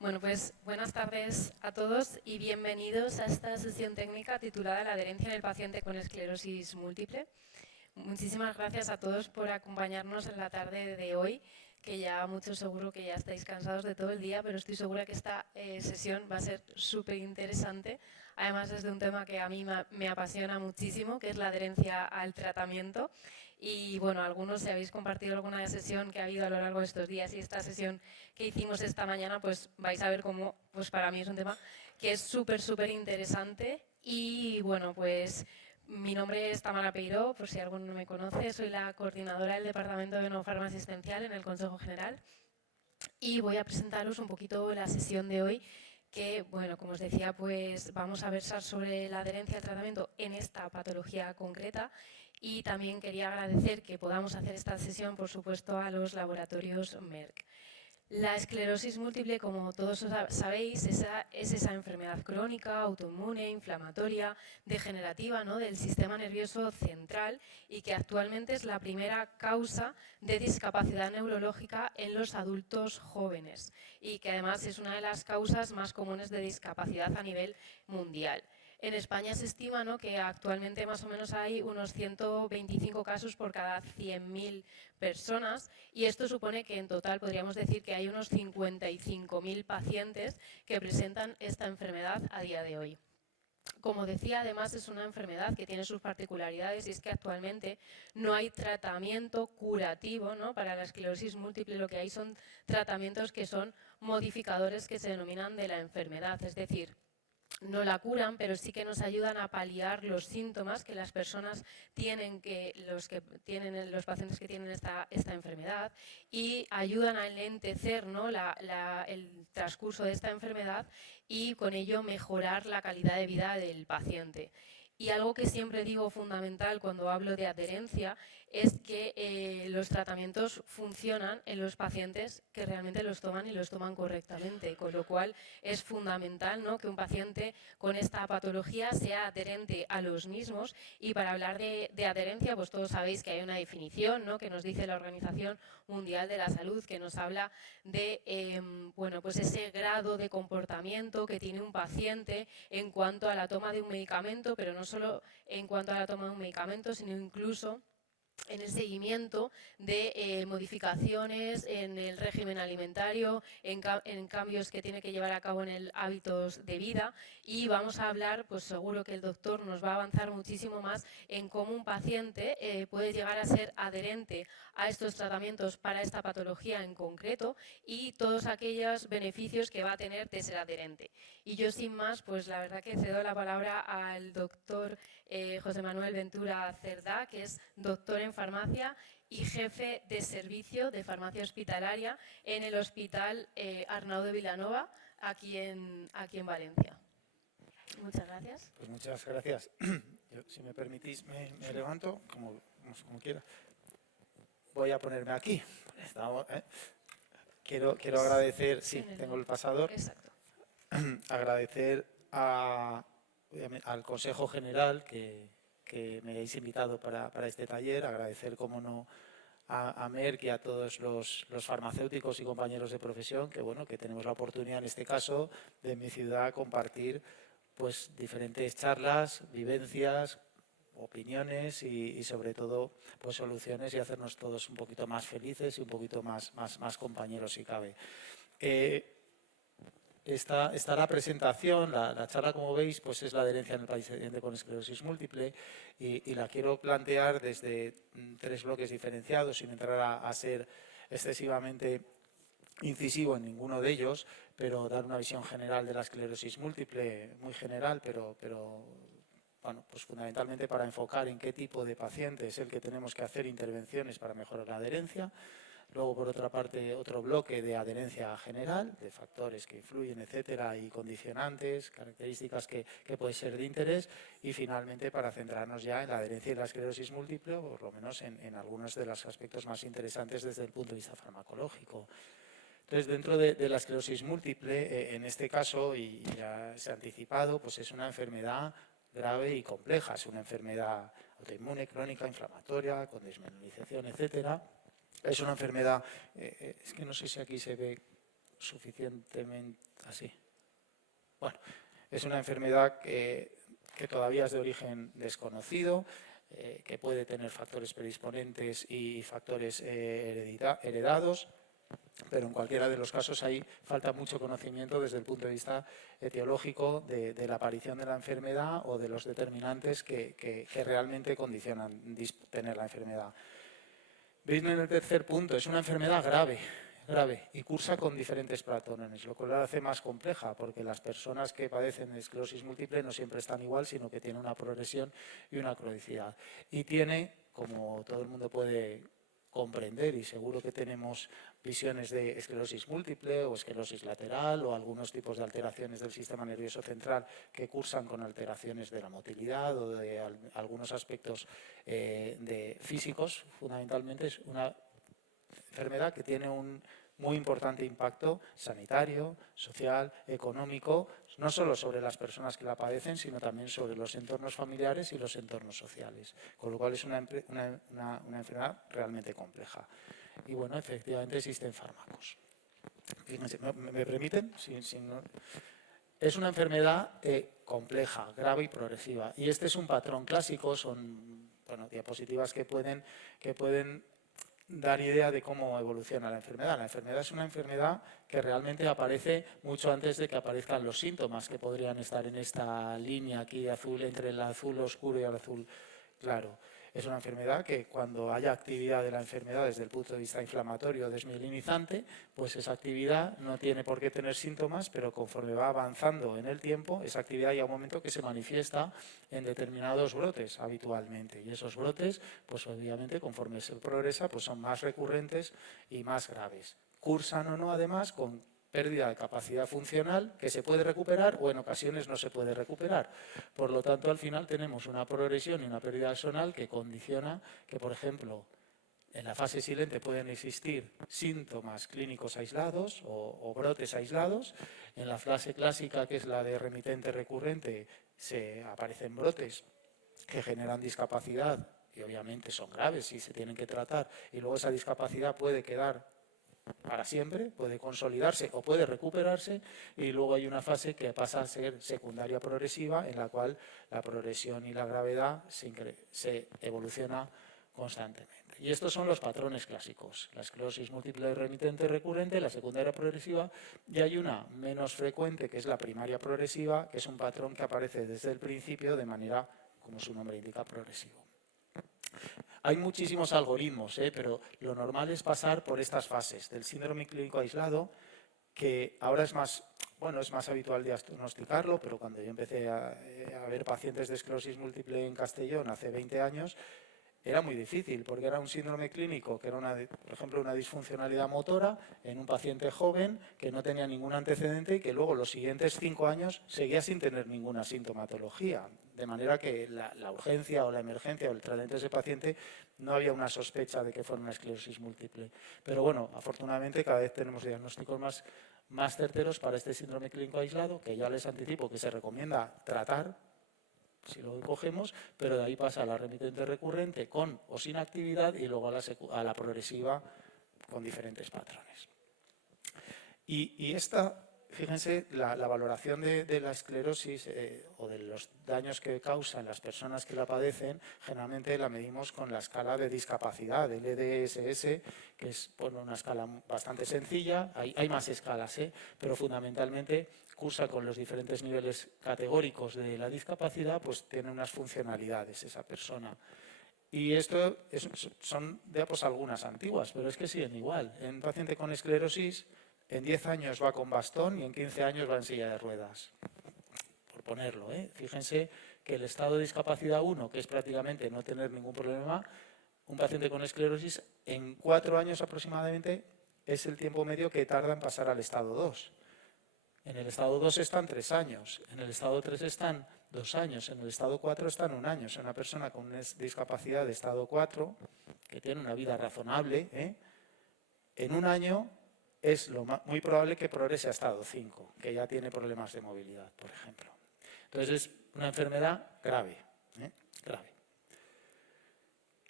Bueno, pues buenas tardes a todos y bienvenidos a esta sesión técnica titulada La adherencia en el paciente con esclerosis múltiple. Muchísimas gracias a todos por acompañarnos en la tarde de hoy, que ya muchos seguro que ya estáis cansados de todo el día, pero estoy segura que esta sesión va a ser súper interesante. Además es de un tema que a mí me apasiona muchísimo, que es la adherencia al tratamiento. Y bueno, algunos si habéis compartido alguna sesión que ha habido a lo largo de estos días y esta sesión que hicimos esta mañana, pues vais a ver cómo pues para mí es un tema que es súper interesante. Y bueno, pues mi nombre es Tamara Peiró, por si alguno no me conoce, soy la coordinadora del Departamento de Biofarma Asistencial en el Consejo General y voy a presentaros un poquito la sesión de hoy que, bueno, como os decía, pues vamos a versar sobre la adherencia al tratamiento en esta patología concreta y también quería agradecer que podamos hacer esta sesión, por supuesto, a los laboratorios Merck. La esclerosis múltiple, como todos sabéis, es esa enfermedad crónica, autoinmune, inflamatoria, degenerativa, ¿no?, del sistema nervioso central y que actualmente es la primera causa de discapacidad neurológica en los adultos jóvenes y que además es una de las causas más comunes de discapacidad a nivel mundial. En España se estima, ¿no?, que actualmente más o menos hay unos 125 casos por cada 100.000 personas y esto supone que en total podríamos decir que hay unos 55.000 pacientes que presentan esta enfermedad a día de hoy. Como decía, además es una enfermedad que tiene sus particularidades y es que actualmente no hay tratamiento curativo, ¿no?, para la esclerosis múltiple. Lo que hay son tratamientos que son modificadores que se denominan de la enfermedad, es decir, no la curan, pero sí que nos ayudan a paliar los síntomas que las personas tienen, los pacientes que tienen esta enfermedad, y ayudan a enlentecer, ¿no?, el transcurso de esta enfermedad y con ello mejorar la calidad de vida del paciente. Y algo que siempre digo fundamental cuando hablo de adherencia es que los tratamientos funcionan en los pacientes que realmente los toman y los toman correctamente, con lo cual es fundamental, ¿no?, que un paciente con esta patología sea adherente a los mismos. Y para hablar de adherencia, pues todos sabéis que hay una definición, ¿no?, que nos dice la Organización Mundial de la Salud, que nos habla de bueno, pues ese grado de comportamiento que tiene un paciente en cuanto a la toma de un medicamento, pero no solo en cuanto a la toma de un medicamento, sino incluso en el seguimiento de modificaciones en el régimen alimentario, en cambios que tiene que llevar a cabo en el hábitos de vida. Y vamos a hablar, pues seguro que el doctor nos va a avanzar muchísimo más en cómo un paciente puede llegar a ser adherente a estos tratamientos para esta patología en concreto y todos aquellos beneficios que va a tener de ser adherente. Y yo sin más, pues la verdad que cedo la palabra al doctor José Manuel Ventura Cerdá, que es doctor en farmacia y jefe de servicio de farmacia hospitalaria en el Hospital Arnau de Vilanova, aquí en Valencia. Muchas gracias. Pues muchas gracias. Yo, si me permitís, me levanto, como quiera. Voy a ponerme aquí. Quiero agradecer, sí, tengo el pasador. Exacto. Agradecer al Consejo General que me hayáis invitado para este taller. Agradecer, como no, a Merck y a todos los farmacéuticos y compañeros de profesión que tenemos la oportunidad, en este caso, de mi ciudad, compartir pues diferentes charlas, vivencias, opiniones y sobre todo pues soluciones y hacernos todos un poquito más felices y un poquito más compañeros si cabe. Está la presentación, la charla, como veis, pues es la adherencia en el paciente con esclerosis múltiple y la quiero plantear desde tres bloques diferenciados sin entrar a ser excesivamente incisivo en ninguno de ellos, pero dar una visión general de la esclerosis múltiple, muy general, pero bueno, pues fundamentalmente para enfocar en qué tipo de paciente es el que tenemos que hacer intervenciones para mejorar la adherencia. Luego, por otra parte, otro bloque de adherencia general, de factores que influyen, etcétera, y condicionantes, características que pueden ser de interés. Y finalmente, para centrarnos ya en la adherencia y la esclerosis múltiple, o por lo menos en algunos de los aspectos más interesantes desde el punto de vista farmacológico. Entonces, dentro de la esclerosis múltiple, en este caso, y ya se ha anticipado, pues es una enfermedad grave y compleja. Es una enfermedad autoinmune, crónica, inflamatoria, con desmineralización, etcétera. Es una enfermedad, es que no sé si aquí se ve suficientemente así. Bueno, es una enfermedad que todavía es de origen desconocido, que puede tener factores predisponentes y factores heredados, pero en cualquiera de los casos ahí falta mucho conocimiento desde el punto de vista etiológico de la aparición de la enfermedad o de los determinantes que realmente condicionan tener la enfermedad. Veis en el tercer punto, es una enfermedad grave y cursa con diferentes patrones, lo cual la hace más compleja, porque las personas que padecen de esclerosis múltiple no siempre están igual, sino que tienen una progresión y una cronicidad. Y tiene, como todo el mundo puede comprender, y seguro que tenemos visiones de esclerosis múltiple o esclerosis lateral o algunos tipos de alteraciones del sistema nervioso central que cursan con alteraciones de la motilidad o de algunos aspectos físicos. Fundamentalmente es una enfermedad que tiene un muy importante impacto sanitario, social, económico, no solo sobre las personas que la padecen, sino también sobre los entornos familiares y los entornos sociales. Con lo cual es una enfermedad realmente compleja. Y bueno, efectivamente existen fármacos. Fíjense, ¿me permiten? Es una enfermedad compleja, grave y progresiva. Y este es un patrón clásico, son diapositivas que pueden dar idea de cómo evoluciona la enfermedad. La enfermedad es una enfermedad que realmente aparece mucho antes de que aparezcan los síntomas, que podrían estar en esta línea aquí de azul, entre el azul oscuro y el azul claro. Es una enfermedad que cuando haya actividad de la enfermedad desde el punto de vista inflamatorio o desmielinizante, pues esa actividad no tiene por qué tener síntomas, pero conforme va avanzando en el tiempo, esa actividad llega a un momento que se manifiesta en determinados brotes habitualmente. Y esos brotes, pues obviamente conforme se progresa, pues son más recurrentes y más graves. Cursan o no, además, con pérdida de capacidad funcional que se puede recuperar o en ocasiones no se puede recuperar. Por lo tanto, al final tenemos una progresión y una pérdida axonal que condiciona que, por ejemplo, en la fase silente pueden existir síntomas clínicos aislados o brotes aislados. En la fase clásica, que es la de remitente recurrente, se aparecen brotes que generan discapacidad y obviamente son graves y se tienen que tratar, y luego esa discapacidad puede quedar para siempre, puede consolidarse o puede recuperarse, y luego hay una fase que pasa a ser secundaria progresiva, en la cual la progresión y la gravedad se evoluciona constantemente. Y estos son los patrones clásicos: la esclerosis múltiple remitente recurrente, la secundaria progresiva, y hay una menos frecuente que es la primaria progresiva, que es un patrón que aparece desde el principio de manera, como su nombre indica, progresivo. Hay muchísimos algoritmos, pero lo normal es pasar por estas fases del síndrome clínico aislado, que ahora es más habitual diagnosticarlo, pero cuando yo empecé a ver pacientes de esclerosis múltiple en Castellón hace 20 años, era muy difícil, porque era un síndrome clínico que era, por ejemplo, una disfuncionalidad motora en un paciente joven que no tenía ningún antecedente y que luego los siguientes 5 años seguía sin tener ninguna sintomatología. De manera que la urgencia o la emergencia o el tratamiento de ese paciente no había una sospecha de que fuera una esclerosis múltiple. Pero bueno, afortunadamente cada vez tenemos diagnósticos más certeros para este síndrome clínico aislado, que ya les anticipo que se recomienda tratar si lo cogemos, pero de ahí pasa a la remitente recurrente con o sin actividad y luego a la progresiva con diferentes patrones. Y esta, fíjense, la valoración de la esclerosis o de los daños que causa en las personas que la padecen, generalmente la medimos con la escala de discapacidad, el EDSS, que es una escala bastante sencilla. Hay más escalas, pero fundamentalmente cursa con los diferentes niveles categóricos de la discapacidad, pues tiene unas funcionalidades esa persona. Y esto son algunas antiguas, pero es que siguen igual. En un paciente con esclerosis, en 10 años va con bastón y en 15 años va en silla de ruedas, por ponerlo. Fíjense que el estado de discapacidad 1, que es prácticamente no tener ningún problema, un paciente con esclerosis en 4 años aproximadamente es el tiempo medio que tarda en pasar al estado 2. En el estado 2 están 3 años, en el estado 3 están 2 años, en el estado 4 están 1 año. Es una persona con una discapacidad de estado 4, que tiene una vida razonable, en 1 año es muy probable que progrese a estado 5, que ya tiene problemas de movilidad, por ejemplo. Entonces es una enfermedad grave, grave.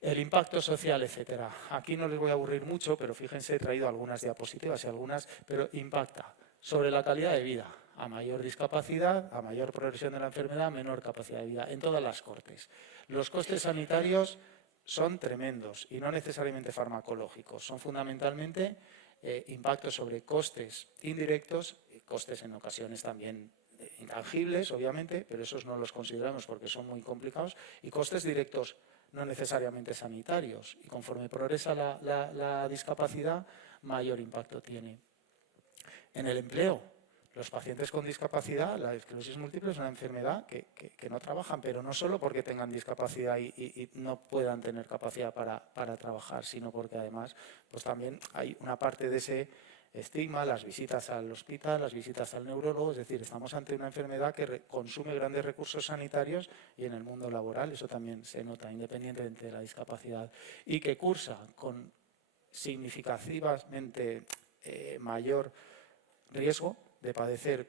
El impacto social, etcétera. Aquí no les voy a aburrir mucho, pero fíjense, he traído algunas diapositivas y algunas, pero impacta sobre la calidad de vida. A mayor discapacidad, a mayor progresión de la enfermedad, menor capacidad de vida, en todas las cortes. Los costes sanitarios son tremendos y no necesariamente farmacológicos. Son fundamentalmente impactos sobre costes indirectos, costes en ocasiones también intangibles, obviamente, pero esos no los consideramos porque son muy complicados, y costes directos no necesariamente sanitarios. Y conforme progresa la discapacidad, mayor impacto tiene. En el empleo, los pacientes con discapacidad, la esclerosis múltiple es una enfermedad que no trabajan, pero no solo porque tengan discapacidad y no puedan tener capacidad para trabajar, sino porque además pues también hay una parte de ese estigma, las visitas al hospital, las visitas al neurólogo, es decir, estamos ante una enfermedad que consume grandes recursos sanitarios y en el mundo laboral eso también se nota independientemente de la discapacidad y que cursa con significativamente mayor riesgo de padecer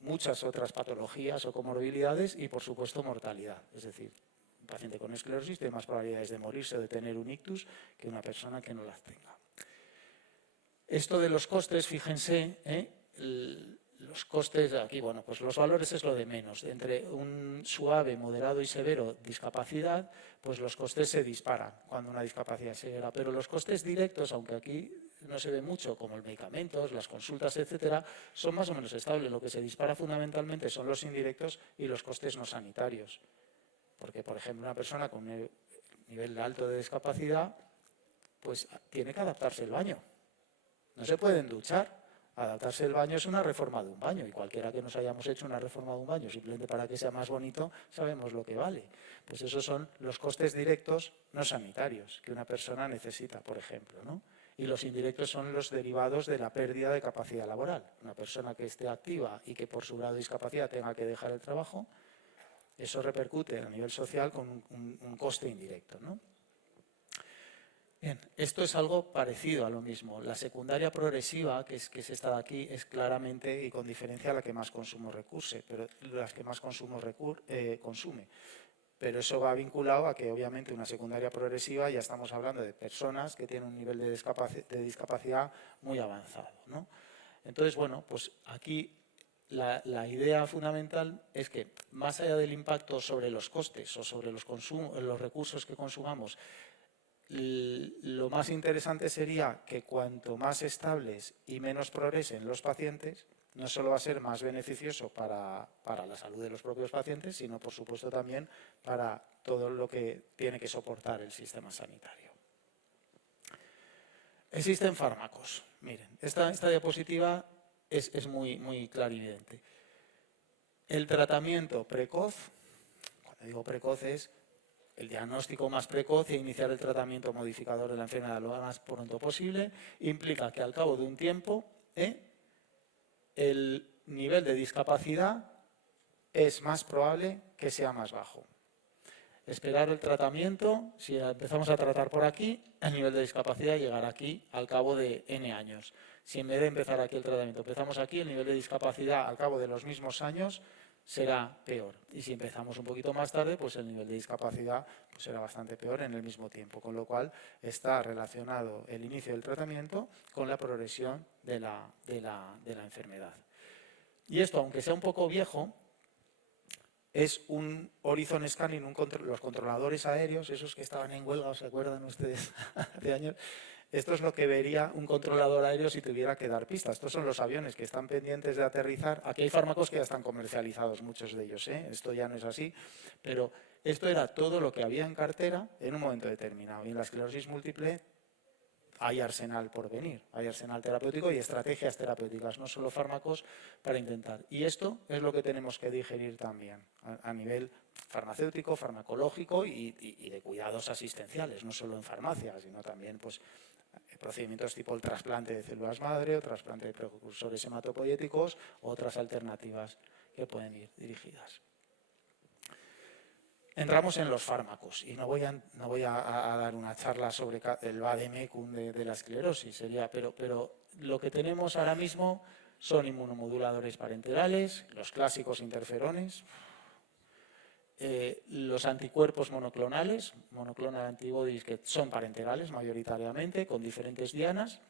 muchas otras patologías o comorbilidades y, por supuesto, mortalidad. Es decir, un paciente con esclerosis tiene más probabilidades de morirse o de tener un ictus que una persona que no las tenga. Esto de los costes, fíjense, los costes aquí, bueno, pues los valores es lo de menos. Entre un suave, moderado y severo discapacidad, pues los costes se disparan cuando una discapacidad es severa. Pero los costes directos, aunque aquí no se ve mucho, como los medicamentos, las consultas, etcétera, son más o menos estables. Lo que se dispara fundamentalmente son los indirectos y los costes no sanitarios. Porque, por ejemplo, una persona con un nivel alto de discapacidad, pues tiene que adaptarse el baño. No se pueden duchar. Adaptarse el baño es una reforma de un baño y cualquiera que nos hayamos hecho una reforma de un baño simplemente para que sea más bonito, sabemos lo que vale. Pues esos son los costes directos no sanitarios que una persona necesita, por ejemplo, ¿no? Y los indirectos son los derivados de la pérdida de capacidad laboral. Una persona que esté activa y que por su grado de discapacidad tenga que dejar el trabajo, eso repercute a nivel social con un coste indirecto, ¿no? Bien, esto es algo parecido a lo mismo. La secundaria progresiva, que es esta de aquí, es claramente y con diferencia la que más consumo recurse, pero las que más consume. Pero eso va vinculado a que obviamente una secundaria progresiva ya estamos hablando de personas que tienen un nivel de discapacidad muy avanzado, ¿no? Entonces, bueno, pues aquí la idea fundamental es que más allá del impacto sobre los costes o sobre los recursos que consumamos, lo más interesante sería que cuanto más estables y menos progresen los pacientes, no solo va a ser más beneficioso para la salud de los propios pacientes, sino por supuesto también para todo lo que tiene que soportar el sistema sanitario. Existen fármacos. Miren, esta diapositiva es muy clarividente. El tratamiento precoz, cuando digo precoz es el diagnóstico más precoz e iniciar el tratamiento modificador de la enfermedad lo más pronto posible, implica que al cabo de un tiempo el nivel de discapacidad es más probable que sea más bajo. Esperar el tratamiento, si empezamos a tratar por aquí, el nivel de discapacidad llegará aquí al cabo de N años. Si en vez de empezar aquí el tratamiento empezamos aquí, el nivel de discapacidad al cabo de los mismos años será peor. Y si empezamos un poquito más tarde, pues el nivel de discapacidad pues será bastante peor en el mismo tiempo. Con lo cual está relacionado el inicio del tratamiento con la progresión de la enfermedad. Y esto, aunque sea un poco viejo, es un Horizon Scanning, los controladores aéreos, esos que estaban en huelga, ¿se acuerdan ustedes hace años? Esto es lo que vería un controlador aéreo si tuviera que dar pistas. Estos son los aviones que están pendientes de aterrizar. Aquí hay fármacos que ya están comercializados, muchos de ellos, ¿eh? Esto ya no es así, pero esto era todo lo que había en cartera en un momento determinado. Y en la esclerosis múltiple hay arsenal por venir, hay arsenal terapéutico y estrategias terapéuticas, no solo fármacos para intentar. Y esto es lo que tenemos que digerir también a nivel farmacéutico, farmacológico y de cuidados asistenciales, no solo en farmacia, sino también pues, procedimientos tipo el trasplante de células madre o trasplante de precursores hematopoyéticos, otras alternativas que pueden ir dirigidas. Entramos en los fármacos y no voy a dar una charla sobre el vademecum de la esclerosis, pero lo que tenemos ahora mismo son inmunomoduladores parenterales, los clásicos interferones, los anticuerpos monoclonales, monoclonal antibodies, que son parenterales mayoritariamente, con diferentes dianas,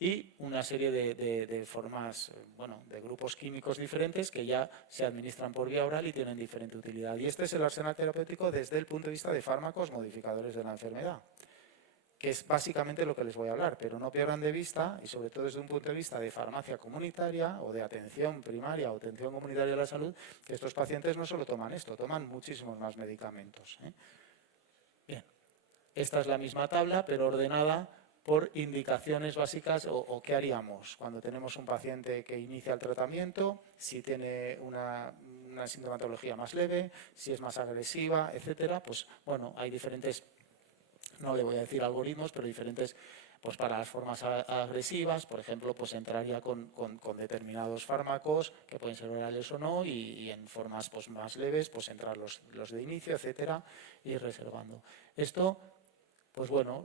y una serie de formas, bueno, de grupos químicos diferentes que ya se administran por vía oral y tienen diferente utilidad. Y este es el arsenal terapéutico desde el punto de vista de fármacos modificadores de la enfermedad, que es básicamente lo que les voy a hablar, pero no pierdan de vista, y sobre todo desde un punto de vista de farmacia comunitaria o de atención primaria o atención comunitaria de la salud, que estos pacientes no solo toman esto, toman muchísimos más medicamentos. Bien, esta es la misma tabla, pero ordenada por indicaciones básicas o qué haríamos cuando tenemos un paciente que inicia el tratamiento, si tiene una sintomatología más leve, si es más agresiva, etcétera. Pues bueno, hay diferentes, no le voy a decir algoritmos, pero diferentes, pues para las formas agresivas, por ejemplo, pues entraría con determinados fármacos que pueden ser orales o no, y en formas pues más leves, pues entrar los de inicio, etcétera, y reservando. Esto, pues bueno,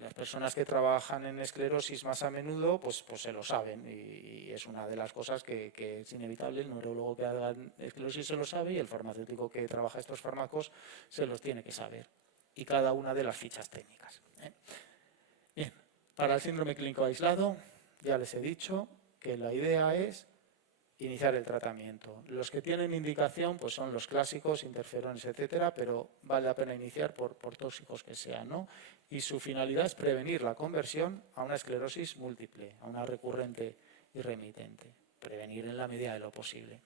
las personas que trabajan en esclerosis más a menudo pues se lo saben, y es una de las cosas que es inevitable. El neurólogo que haga esclerosis se lo sabe y el farmacéutico que trabaja estos fármacos se los tiene que saber, y cada una de las fichas técnicas. Bien, para el síndrome clínico aislado ya les he dicho que la idea es iniciar el tratamiento. Los que tienen indicación pues son los clásicos, interferones, etcétera, pero vale la pena iniciar por tóxicos que sean, ¿no? Y su finalidad es prevenir la conversión a una esclerosis múltiple, a una recurrente y remitente. Prevenir en la medida de lo posible.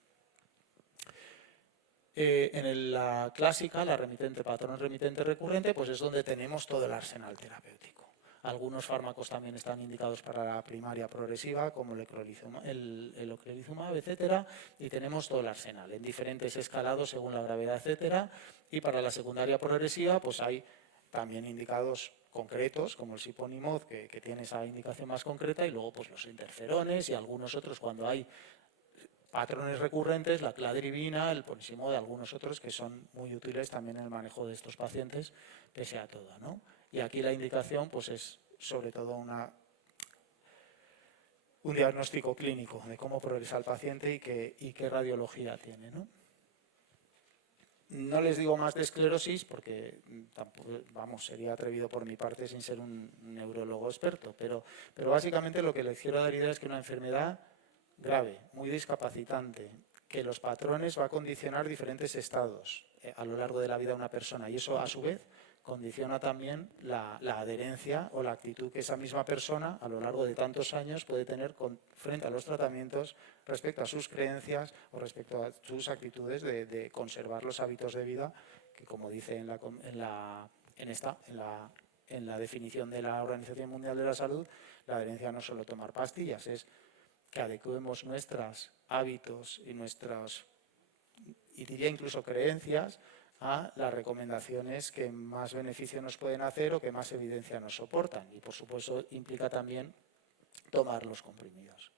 En la clásica, la remitente, patrón remitente recurrente, pues es donde tenemos todo el arsenal terapéutico. Algunos fármacos también están indicados para la primaria progresiva, como el ocrelizumab, etcétera, y tenemos todo el arsenal en diferentes escalados según la gravedad, etcétera. Y para la secundaria progresiva, pues hay también indicados concretos, como el siponimod, que tiene esa indicación más concreta, y luego pues los interferones y algunos otros cuando hay patrones recurrentes, la cladribina, el ponesimod, de algunos otros que son muy útiles también en el manejo de estos pacientes, pese a todo, ¿no? Y aquí la indicación pues es sobre todo un diagnóstico clínico de cómo progresa el paciente y qué radiología tiene, ¿no? No les digo más de esclerosis porque tampoco, vamos, sería atrevido por mi parte sin ser un neurólogo experto, pero básicamente lo que les quiero dar idea es que una enfermedad grave, muy discapacitante, que los patrones va a condicionar diferentes estados a lo largo de la vida de una persona, y eso a su vez condiciona también la adherencia o la actitud que esa misma persona a lo largo de tantos años puede tener frente a los tratamientos, respecto a sus creencias o respecto a sus actitudes de conservar los hábitos de vida, que como dice en la definición de la Organización Mundial de la Salud, la adherencia no es solo tomar pastillas, es que adecuemos nuestros hábitos y diría incluso creencias a las recomendaciones que más beneficio nos pueden hacer o que más evidencia nos soportan. Y por supuesto implica también tomar los comprimidos.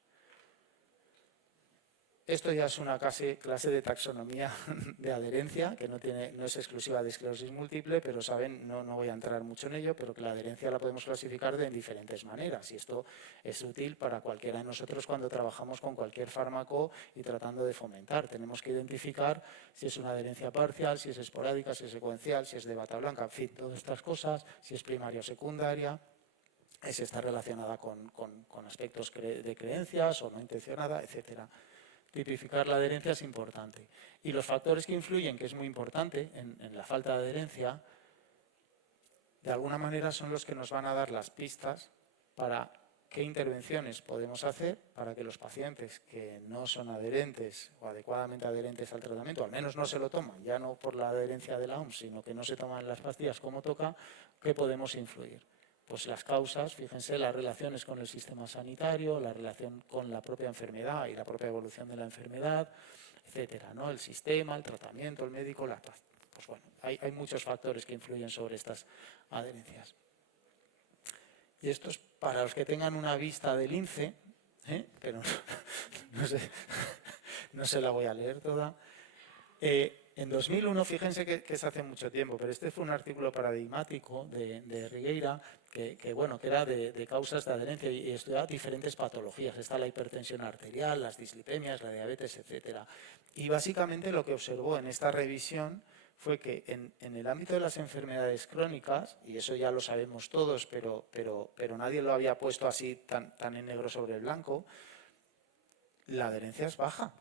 Esto ya es una clase de taxonomía de adherencia, que no es exclusiva de esclerosis múltiple, pero saben, no voy a entrar mucho en ello, pero que la adherencia la podemos clasificar de diferentes maneras, y esto es útil para cualquiera de nosotros cuando trabajamos con cualquier fármaco y tratando de fomentar. Tenemos que identificar si es una adherencia parcial, si es esporádica, si es secuencial, si es de bata blanca, en fin, todas estas cosas, si es primaria o secundaria, si está relacionada con aspectos de creencias o no intencionada, etcétera. Tipificar la adherencia es importante. Y los factores que influyen, que es muy importante en la falta de adherencia, de alguna manera son los que nos van a dar las pistas para qué intervenciones podemos hacer para que los pacientes que no son adherentes o adecuadamente adherentes al tratamiento, al menos no se lo toman, ya no por la adherencia de la OMS, sino que no se toman las pastillas como toca, ¿qué podemos influir? Pues las causas, fíjense, las relaciones con el sistema sanitario, la relación con la propia enfermedad y la propia evolución de la enfermedad, etcétera, ¿no? El sistema, el tratamiento, el médico, pues bueno, hay muchos factores que influyen sobre estas adherencias. Y esto es para los que tengan una vista del INCE, pero no se la voy a leer toda. En 2001, fíjense que es hace mucho tiempo, pero este fue un artículo paradigmático de Rigueira que era de causas de adherencia y estudiaba diferentes patologías. Está la hipertensión arterial, las dislipemias, la diabetes, etcétera. Y básicamente lo que observó en esta revisión fue que en el ámbito de las enfermedades crónicas, y eso ya lo sabemos todos, pero nadie lo había puesto así tan en negro sobre blanco, la adherencia es baja.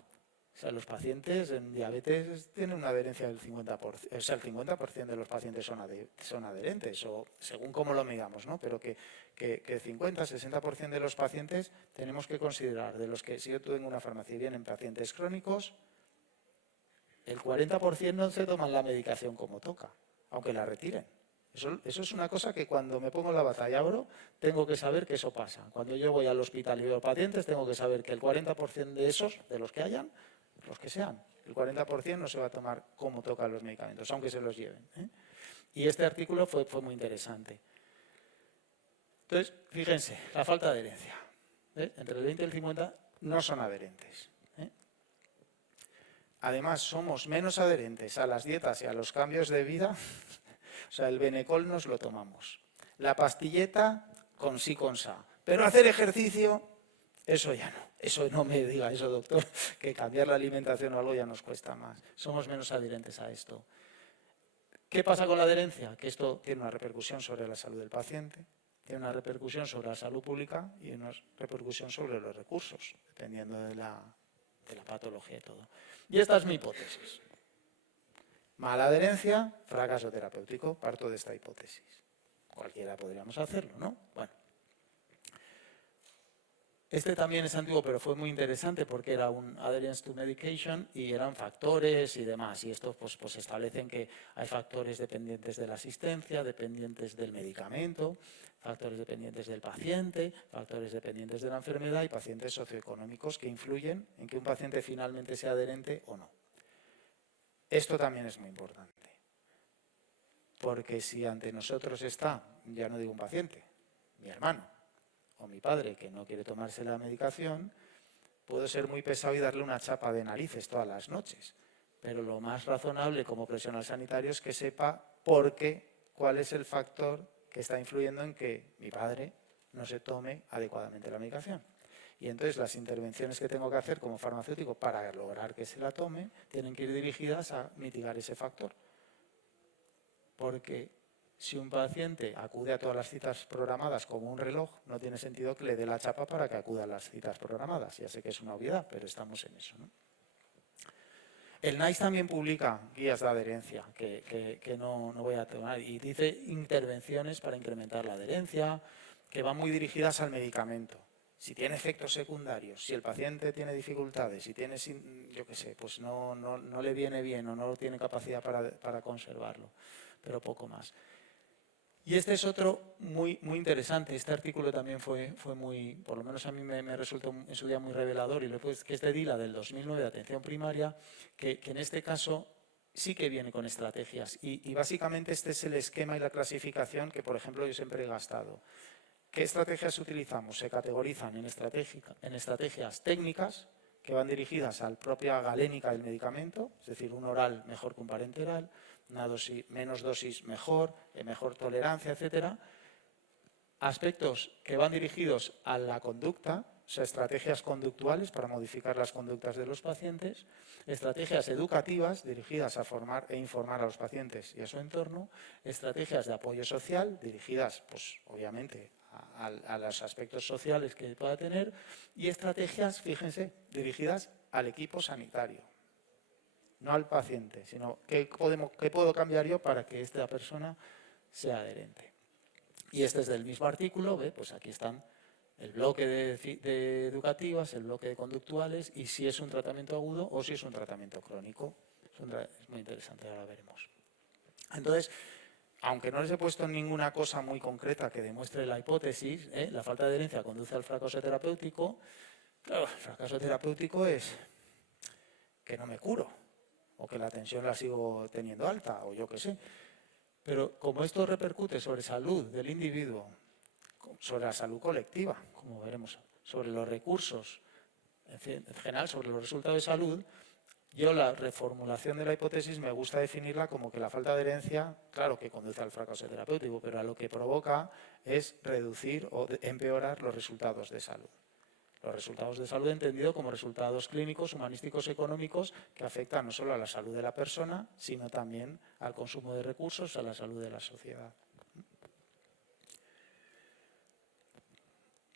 O sea, los pacientes en diabetes tienen una adherencia del 50%, o sea, el 50% de los pacientes son adherentes, o según cómo lo midamos, ¿no? Pero que 50-60% de los pacientes tenemos que considerar, de los que si yo tengo una farmacia y vienen pacientes crónicos, el 40% no se toman la medicación como toca, aunque la retiren. Eso es una cosa que cuando me pongo en la bata y abro, tengo que saber que eso pasa. Cuando yo voy al hospital y veo pacientes, tengo que saber que el 40% de esos, de los que hayan, los que sean, el 40% no se va a tomar como tocan los medicamentos, aunque se los lleven, ¿eh? Y este artículo fue muy interesante. Entonces, fíjense, la falta de adherencia. Entre el 20 y el 50 no son adherentes. Además, somos menos adherentes a las dietas y a los cambios de vida. O sea, el Benecol nos lo tomamos. La pastilleta con sí, con sa. Pero hacer ejercicio, eso ya no. Eso no me diga eso, doctor, que cambiar la alimentación o algo ya nos cuesta más. Somos menos adherentes a esto. ¿Qué pasa con la adherencia? Que esto tiene una repercusión sobre la salud del paciente, tiene una repercusión sobre la salud pública y una repercusión sobre los recursos, dependiendo de la patología y todo. Y esta es mi hipótesis. Mala adherencia, fracaso terapéutico. Parto de esta hipótesis. Cualquiera podríamos hacerlo, ¿no? Bueno. Este también es antiguo, pero fue muy interesante porque era un adherence to medication y eran factores y demás. Y estos pues establecen que hay factores dependientes de la asistencia, dependientes del medicamento, factores dependientes del paciente, factores dependientes de la enfermedad y pacientes socioeconómicos que influyen en que un paciente finalmente sea adherente o no. Esto también es muy importante, porque si ante nosotros está, ya no digo un paciente, mi hermano o mi padre que no quiere tomarse la medicación, puedo ser muy pesado y darle una chapa de narices todas las noches, pero lo más razonable como profesional sanitario es que sepa cuál es el factor que está influyendo en que mi padre no se tome adecuadamente la medicación. Y entonces las intervenciones que tengo que hacer como farmacéutico para lograr que se la tome tienen que ir dirigidas a mitigar ese factor. Porque si un paciente acude a todas las citas programadas como un reloj, no tiene sentido que le dé la chapa para que acuda a las citas programadas. Ya sé que es una obviedad, pero estamos en eso, ¿no? El NICE también publica guías de adherencia, que no voy a tomar, y dice intervenciones para incrementar la adherencia, que van muy dirigidas al medicamento. Si tiene efectos secundarios, si el paciente tiene dificultades, si tiene, yo qué sé, pues no le viene bien o no tiene capacidad para conservarlo, pero poco más. Y este es otro muy interesante. Este artículo también fue muy, por lo menos a mí me resultó en su día muy revelador, y después que es de DILA del 2009 de atención primaria, que en este caso sí que viene con estrategias. Y básicamente este es el esquema y la clasificación que, por ejemplo, yo siempre he gastado. ¿Qué estrategias utilizamos? Se categorizan en estrategias técnicas que van dirigidas a la propia galénica del medicamento, es decir, un oral mejor que un parenteral, una dosis, menos dosis mejor tolerancia, etcétera. Aspectos que van dirigidos a la conducta, o sea, estrategias conductuales para modificar las conductas de los pacientes, estrategias educativas dirigidas a formar e informar a los pacientes y a su entorno, estrategias de apoyo social dirigidas, pues, obviamente, a los aspectos sociales que pueda tener, y estrategias, fíjense, dirigidas al equipo sanitario. No al paciente, sino qué puedo cambiar yo para que esta persona sea adherente. Y este es del mismo artículo, pues aquí están el bloque de educativas, el bloque de conductuales, y si es un tratamiento agudo o si es un tratamiento crónico. Es muy interesante, ahora veremos. Entonces, aunque no les he puesto ninguna cosa muy concreta que demuestre la hipótesis, la falta de adherencia conduce al fracaso terapéutico. Claro, el fracaso terapéutico es que no me curo, o que la tensión la sigo teniendo alta, o yo qué sé. Pero como esto repercute sobre salud del individuo, sobre la salud colectiva, como veremos, sobre los recursos, en general sobre los resultados de salud, yo la reformulación de la hipótesis me gusta definirla como que la falta de adherencia, claro que conduce al fracaso terapéutico, pero a lo que provoca es reducir o empeorar los resultados de salud. Los resultados de salud entendido como resultados clínicos, humanísticos, económicos que afectan no solo a la salud de la persona, sino también al consumo de recursos, a la salud de la sociedad.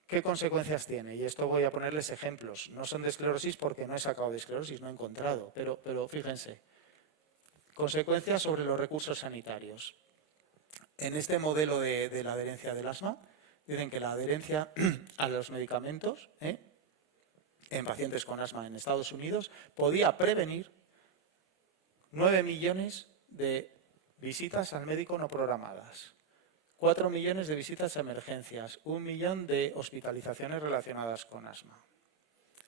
¿Qué consecuencias tiene? Y esto voy a ponerles ejemplos. No son de esclerosis porque no he sacado de esclerosis, no he encontrado, pero fíjense. Consecuencias sobre los recursos sanitarios. En este modelo de la adherencia del asma, dicen que la adherencia a los medicamentos en pacientes con asma en Estados Unidos podía prevenir 9 millones de visitas al médico no programadas, 4 millones de visitas a emergencias, 1 millón de hospitalizaciones relacionadas con asma.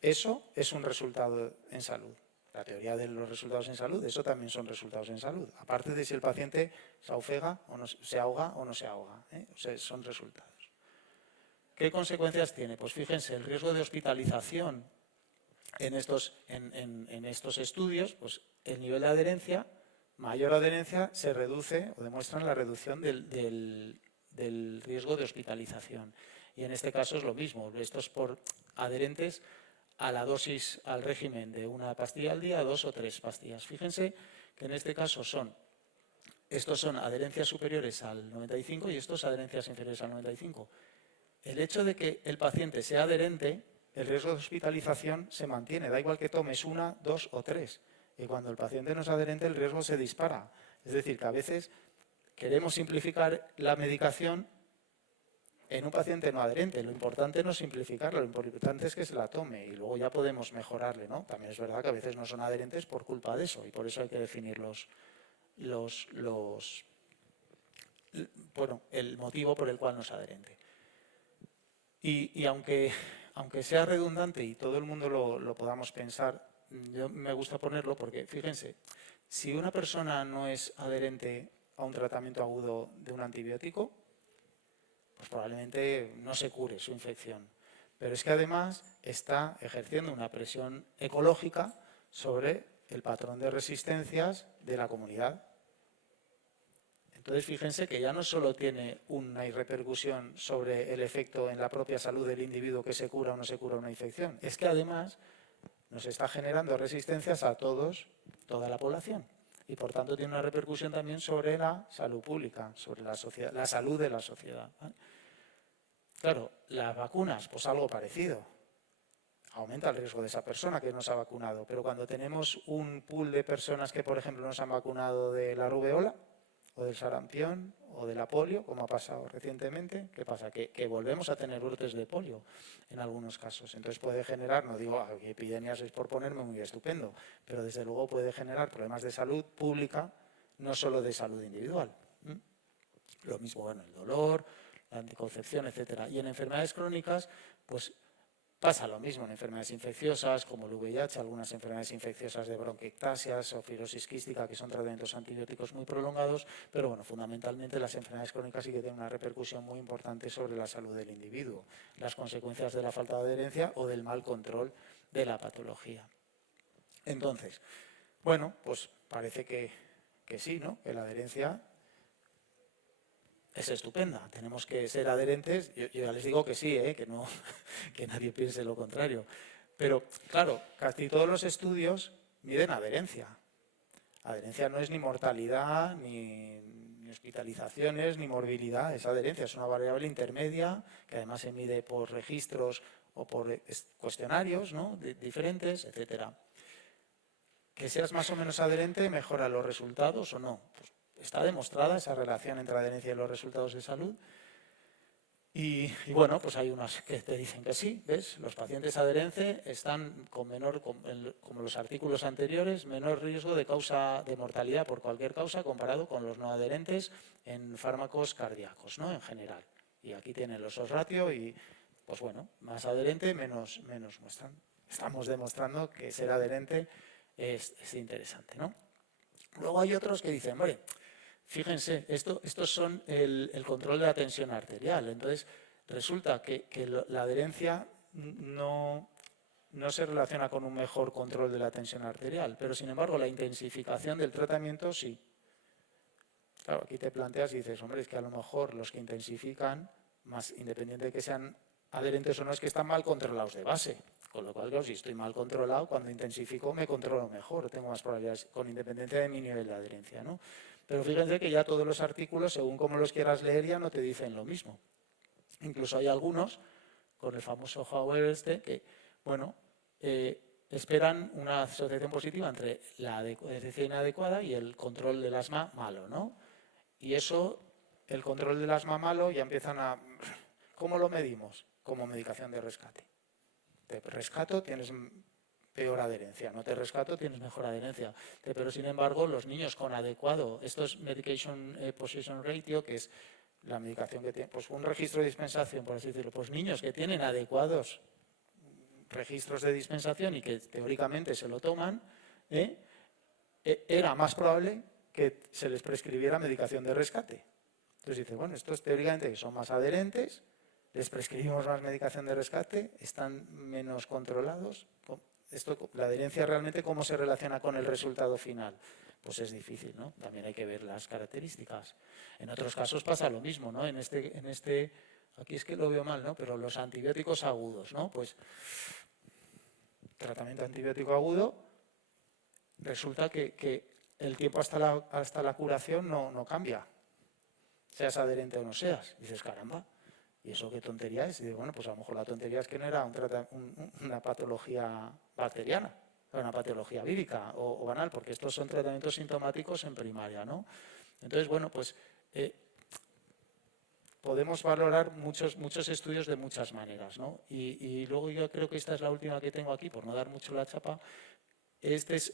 Eso es un resultado en salud. La teoría de los resultados en salud, eso también son resultados en salud. Aparte de si el paciente se ofega o no, se ahoga o no se ahoga. O sea, son resultados. ¿Qué consecuencias tiene? Pues fíjense, el riesgo de hospitalización en estos estudios, pues el nivel de adherencia, mayor adherencia, se reduce o demuestran la reducción del riesgo de hospitalización. Y en este caso es lo mismo, estos por adherentes a la dosis, al régimen de una pastilla al día, 2 o 3 pastillas. Fíjense que en este caso estos son adherencias superiores al 95 y estos adherencias inferiores al 95. El hecho de que el paciente sea adherente, el riesgo de hospitalización se mantiene, da igual que tomes 1, 2 o 3. Y cuando el paciente no es adherente, el riesgo se dispara. Es decir, que a veces queremos simplificar la medicación en un paciente no adherente. Lo importante no es simplificarlo, lo importante es que se la tome y luego ya podemos mejorarle, ¿no? También es verdad que a veces no son adherentes por culpa de eso y por eso hay que definir el motivo por el cual no es adherente. Y aunque sea redundante y todo el mundo lo podamos pensar, yo me gusta ponerlo porque, fíjense, si una persona no es adherente a un tratamiento agudo de un antibiótico, pues probablemente no se cure su infección. Pero es que además está ejerciendo una presión ecológica sobre el patrón de resistencias de la comunidad. Entonces, fíjense que ya no solo tiene una repercusión sobre el efecto en la propia salud del individuo que se cura o no se cura una infección, es que además nos está generando resistencias a toda la población. Y por tanto tiene una repercusión también sobre la salud pública, sobre la sociedad, la salud de la sociedad. ¿Vale? Claro, las vacunas, pues algo parecido. Aumenta el riesgo de esa persona que no se ha vacunado. Pero cuando tenemos un pool de personas que, por ejemplo, no se han vacunado de la rubeola, o del sarampión, o de la polio, como ha pasado recientemente, ¿qué pasa? Que volvemos a tener brotes de polio en algunos casos. Entonces puede generar, no digo que epidemias es por ponerme muy estupendo, pero desde luego puede generar problemas de salud pública, no solo de salud individual. Lo mismo, bueno, el dolor, la anticoncepción, etcétera. Y en enfermedades crónicas, pues pasa lo mismo en enfermedades infecciosas como el VIH, algunas enfermedades infecciosas de bronquiectasias o fibrosis quística, que son tratamientos antibióticos muy prolongados, pero bueno, fundamentalmente las enfermedades crónicas sí que tienen una repercusión muy importante sobre la salud del individuo, las consecuencias de la falta de adherencia o del mal control de la patología. Entonces, bueno, pues parece que sí, ¿no? Que la adherencia es estupenda, tenemos que ser adherentes. Yo ya les digo que sí, que no, que nadie piense lo contrario. Pero, claro, casi todos los estudios miden adherencia. Adherencia no es ni mortalidad, ni hospitalizaciones, ni morbilidad, es adherencia, es una variable intermedia que además se mide por registros o por cuestionarios, ¿no? Diferentes, etcétera. Que seas más o menos adherente mejora los resultados o no. Pues está demostrada esa relación entre la adherencia y los resultados de salud. Y bueno, pues hay unas que te dicen que sí, ¿ves? Los pacientes adherentes están con menor, como los artículos anteriores, menor riesgo de mortalidad por cualquier causa comparado con los no adherentes en fármacos cardíacos, ¿no? En general. Y aquí tienen los odds ratio y, pues bueno, más adherente, menos muestran. Estamos demostrando que ser adherente es interesante, ¿no? Luego hay otros que dicen, bueno, fíjense, estos son el control de la tensión arterial. Entonces, resulta que la adherencia no se relaciona con un mejor control de la tensión arterial, pero sin embargo la intensificación del tratamiento sí. Claro, aquí te planteas y dices, hombre, es que a lo mejor los que intensifican, más independiente de que sean adherentes o no es que están mal controlados de base. Con lo cual, claro, si estoy mal controlado, cuando intensifico me controlo mejor, tengo más probabilidades, con independencia de mi nivel de adherencia, ¿no? Pero fíjense que ya todos los artículos, según como los quieras leer, ya no te dicen lo mismo. Incluso hay algunos, con el famoso Hauer que, bueno, esperan una asociación positiva entre la adherencia inadecuada y el control del asma malo, ¿no? Y eso, el control del asma malo, ya empiezan a... ¿Cómo lo medimos? Como medicación de rescate. Te rescato, tienes peor adherencia. No te rescato, tienes mejor adherencia. Pero, sin embargo, los niños con adecuado, esto es Medication Position Ratio, que es la medicación que tiene, pues un registro de dispensación, por así decirlo, pues niños que tienen adecuados registros de dispensación y que teóricamente se lo toman, era más probable que se les prescribiera medicación de rescate. Entonces dice, bueno, estos teóricamente que son más adherentes, les prescribimos más medicación de rescate, están menos controlados. La adherencia realmente, ¿cómo se relaciona con el resultado final? Pues es difícil, ¿no? También hay que ver las características. En otros casos pasa lo mismo, ¿no? En este aquí es que lo veo mal, ¿no? Pero los antibióticos agudos, ¿no? Pues tratamiento antibiótico agudo, resulta que el tiempo hasta la curación no cambia, seas adherente o no seas. Y dices, caramba, ¿y eso qué tontería es? Y digo, bueno, pues a lo mejor la tontería es que no era una patología bacteriana, era una patología vírica o banal, porque estos son tratamientos sintomáticos en primaria, ¿no? Entonces, bueno, pues podemos valorar muchos estudios de muchas maneras, ¿no? Y luego yo creo que esta es la última que tengo aquí, por no dar mucho la chapa. Este es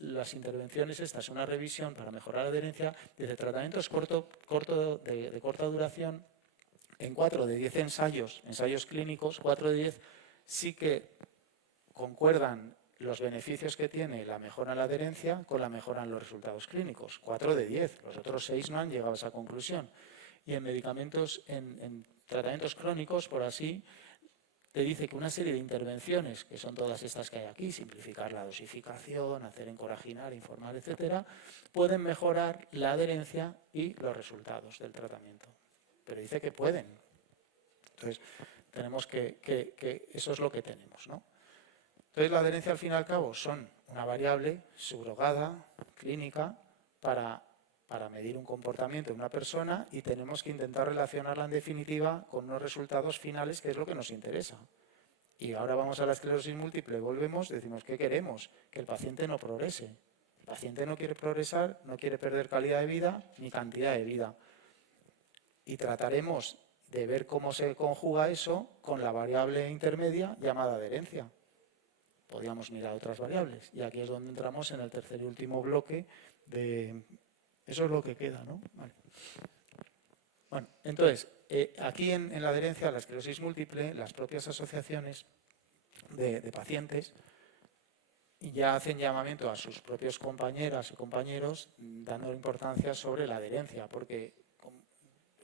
las intervenciones, esta es una revisión para mejorar la adherencia desde tratamientos de corta duración. En 4 de 10 ensayos clínicos, 4 de 10 sí que concuerdan los beneficios que tiene la mejora en la adherencia con la mejora en los resultados clínicos. 4 de 10, los otros 6 no han llegado a esa conclusión. Y en medicamentos, en tratamientos crónicos, por así, te dice que una serie de intervenciones, que son todas estas que hay aquí, simplificar la dosificación, hacer encorajinar, informar, etcétera, pueden mejorar la adherencia y los resultados del tratamiento. Pero dice que pueden. Entonces, tenemos que eso es lo que tenemos, ¿no? Entonces, la adherencia, al fin y al cabo, son una variable subrogada, clínica, para medir un comportamiento de una persona y tenemos que intentar relacionarla en definitiva con unos resultados finales, que es lo que nos interesa. Y ahora vamos a la esclerosis múltiple, volvemos, decimos, ¿qué queremos? Que el paciente no progrese. El paciente no quiere progresar, no quiere perder calidad de vida ni cantidad de vida. Y trataremos de ver cómo se conjuga eso con la variable intermedia llamada adherencia. Podríamos mirar otras variables. Y aquí es donde entramos en el tercer y último bloque de... Eso es lo que queda, ¿no? Vale. Bueno, entonces, aquí en la adherencia a la esclerosis múltiple, las propias asociaciones de pacientes ya hacen llamamiento a sus propios compañeras y compañeros dando importancia sobre la adherencia, porque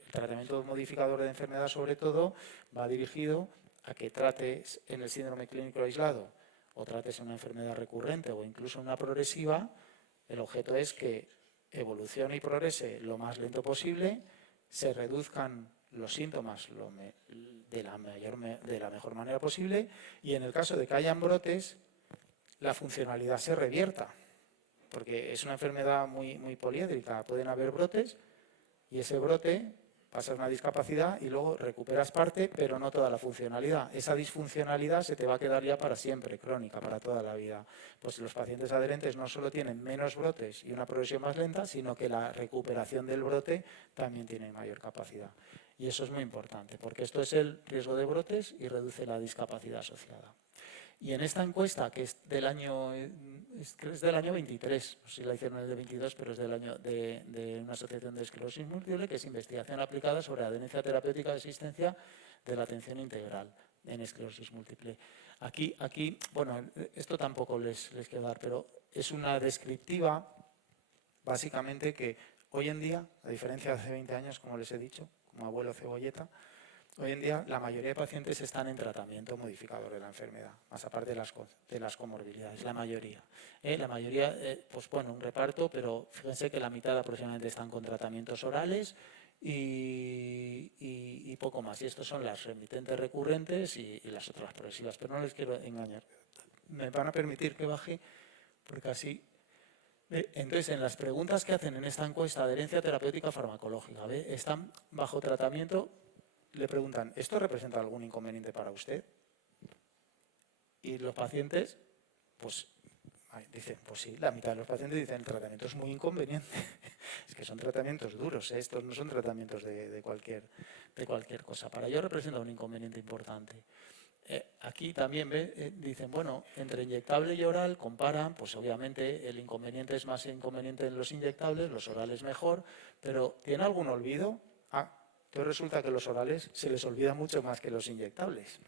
el tratamiento modificador de enfermedad, sobre todo, va dirigido a que trates en el síndrome clínico aislado o trates en una enfermedad recurrente o incluso una progresiva. El objeto es que evolucione y progrese lo más lento posible, se reduzcan los síntomas de la mejor manera posible y en el caso de que hayan brotes, la funcionalidad se revierta, porque es una enfermedad muy poliédrica, pueden haber brotes y ese brote pasa a una discapacidad y luego recuperas parte, pero no toda la funcionalidad. Esa disfuncionalidad se te va a quedar ya para siempre, crónica, para toda la vida. Pues los pacientes adherentes no solo tienen menos brotes y una progresión más lenta, sino que la recuperación del brote también tiene mayor capacidad. Y eso es muy importante, porque esto es el riesgo de brotes y reduce la discapacidad asociada. Y en esta encuesta, que es del año 23, no sé si la hicieron en el de 22, pero es del año de una asociación de esclerosis múltiple, que es investigación aplicada sobre adherencia terapéutica de asistencia de la atención integral en esclerosis múltiple. Aquí bueno, esto tampoco les quiero dar, pero es una descriptiva, básicamente, que hoy en día, a diferencia de hace 20 años, como les he dicho, como abuelo cebolleta, hoy en día la mayoría de pacientes están en tratamiento modificador de la enfermedad, más aparte de las comorbilidades, la mayoría. La mayoría, pues bueno, un reparto, pero fíjense que la mitad aproximadamente están con tratamientos orales y poco más. Y estos son las remitentes recurrentes y las otras progresivas, pero no les quiero engañar. Me van a permitir que baje, porque así... Entonces, en las preguntas que hacen en esta encuesta, adherencia terapéutica farmacológica, están bajo tratamiento, le preguntan, ¿esto representa algún inconveniente para usted? Y los pacientes, pues, dicen, pues sí, la mitad de los pacientes dicen, el tratamiento es muy inconveniente. Es que son tratamientos duros, estos no son tratamientos de cualquier cosa. Para ello representa un inconveniente importante. Aquí también dicen, bueno, entre inyectable y oral comparan, pues obviamente el inconveniente es más inconveniente en los inyectables, los orales mejor, pero ¿tiene algún olvido? Entonces resulta que los orales se les olvida mucho más que los inyectables.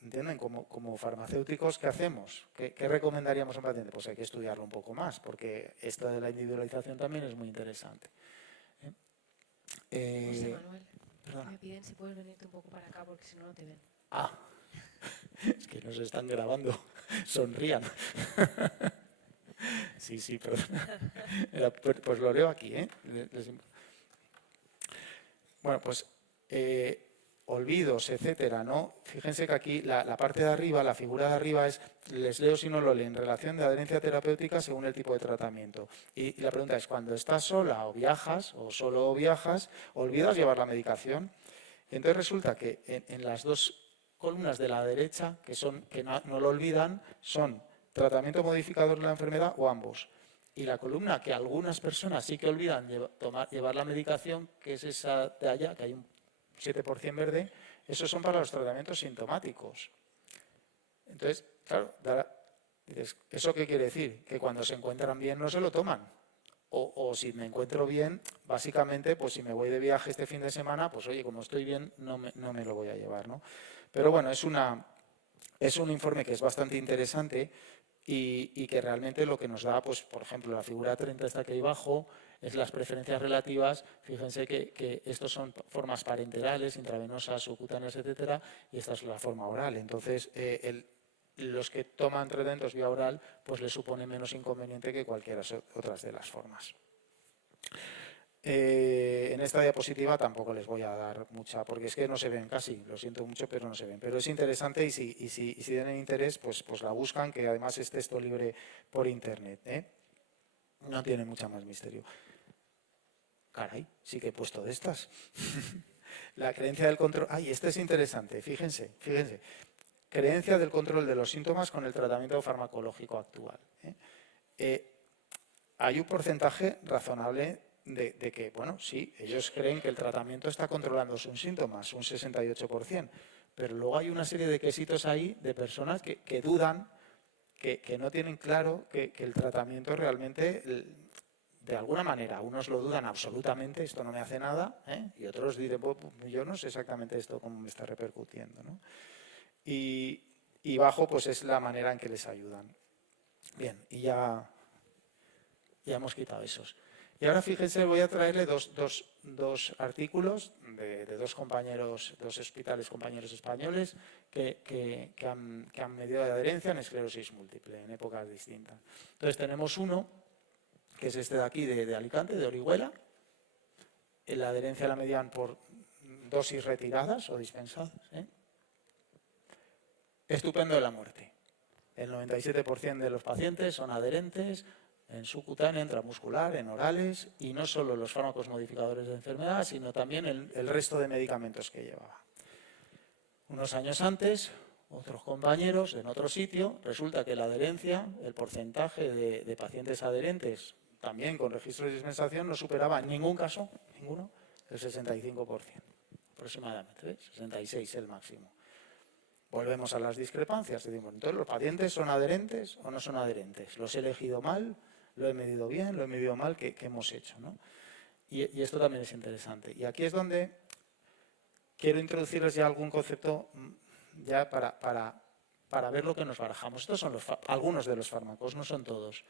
¿Entienden? Como farmacéuticos, ¿qué hacemos? ¿Qué recomendaríamos a un paciente? Pues hay que estudiarlo un poco más, porque esto de la individualización también es muy interesante. José Manuel. Perdona. Me piden si puedes venirte un poco para acá porque si no, no te ven. Es que nos están grabando. Sonrían. Sí, perdón. Pues lo leo aquí, Bueno, pues olvidos, etcétera, ¿no? Fíjense que aquí la parte de arriba, la figura de arriba es, les leo si no lo leen, relación de adherencia terapéutica según el tipo de tratamiento. Y la pregunta es, cuando estás sola o viajas, o solo viajas, ¿olvidas llevar la medicación? Entonces resulta que en las dos columnas de la derecha, que no lo olvidan, son tratamiento modificador de la enfermedad o ambos. Y la columna que algunas personas sí que olvidan llevar la medicación, que es esa de allá, que hay un 7% verde, esos son para los tratamientos sintomáticos. Entonces, claro, ¿eso qué quiere decir? Que cuando se encuentran bien no se lo toman. O si me encuentro bien, básicamente, pues si me voy de viaje este fin de semana, pues oye, como estoy bien, no me lo voy a llevar, ¿no? Pero bueno, es un informe que es bastante interesante y que realmente lo que nos da, pues por ejemplo, la figura 30 está aquí abajo, es las preferencias relativas. Fíjense que estos son formas parenterales, intravenosas, subcutáneas, etcétera, y esta es la forma oral. Entonces, los que toman tratamientos vía oral, pues les supone menos inconveniente que cualquiera otras de las formas. En esta diapositiva tampoco les voy a dar mucha, porque es que no se ven casi, lo siento mucho, pero no se ven. Pero es interesante y si tienen interés, pues la buscan, que además es texto libre por internet, No tiene mucha más misterio. Caray, sí que he puesto de estas. La creencia del control. Este es interesante, fíjense. Creencia del control de los síntomas con el tratamiento farmacológico actual. Hay un porcentaje razonable de que, bueno, sí, ellos creen que el tratamiento está controlando sus síntomas, un 68%, pero luego hay una serie de quesitos ahí de personas que dudan, que no tienen claro que el tratamiento realmente, de alguna manera, unos lo dudan absolutamente, esto no me hace nada, y otros dicen, pues, yo no sé exactamente esto cómo me está repercutiendo, ¿no? Y bajo, pues es la manera en que les ayudan. Bien, y ya hemos quitado esos. Y ahora fíjense, voy a traerle dos artículos de dos compañeros, dos hospitales compañeros españoles que han medido de adherencia en esclerosis múltiple en épocas distintas. Entonces tenemos uno, que es este de aquí, de Alicante, de Orihuela. La adherencia la medían por dosis retiradas o dispensadas. Estupendo de la muerte. El 97% de los pacientes son adherentes en subcutánea, intramuscular, en orales, y no solo los fármacos modificadores de enfermedad, sino también el resto de medicamentos que llevaba. Unos años antes, otros compañeros en otro sitio, resulta que la adherencia, el porcentaje de pacientes adherentes, también con registro de dispensación, no superaba en ningún caso, ninguno, el 65%, aproximadamente, 66% el máximo. Volvemos a las discrepancias. Decimos, entonces, ¿los pacientes son adherentes o no son adherentes? ¿Los he elegido mal? ¿Lo he medido bien? ¿Lo he medido mal? ¿Qué hemos hecho? ¿No? Y esto también es interesante. Y aquí es donde quiero introducirles ya algún concepto ya para ver lo que nos barajamos. Estos son algunos de los fármacos, no son todos.